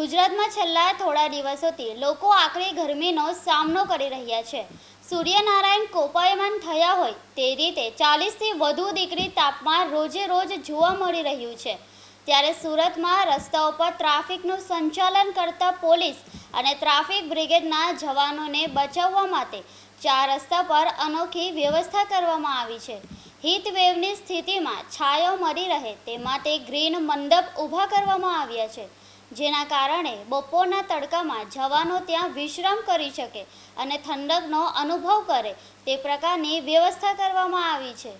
ગુજરાતમાં છેલ્લા થોડા દિવસોથી લોકો આકરી ગરમીનો સામનો કરી રહ્યા છે। સૂર્યનારાયણ કોપાયમાન થયા હોય તે રીતે 40થી વધુ ડિગ્રી તાપમાન રોજે રોજ જોવા મળી રહ્યું છે। ત્યારે સુરતમાં રસ્તાઓ પર ટ્રાફિકનું સંચાલન કરતા પોલીસ અને ટ્રાફિક બ્રિગેડના જવાનોને બચાવવા માટે 4 રસ્તા પર અનોખી વ્યવસ્થા કરવામાં આવી છે। હીટ વેવની સ્થિતિમાં છાંયો મળી રહે તે માટે ગ્રીન મંડપ ઊભા કરવામાં આવ્યા છે, જેના કારણે બપોરના તડકામાં જવાનો ત્યાં વિશ્રામ કરી શકે અને ઠંડકનો અનુભવ કરે તે પ્રકારની વ્યવસ્થા કરવામાં આવી છે।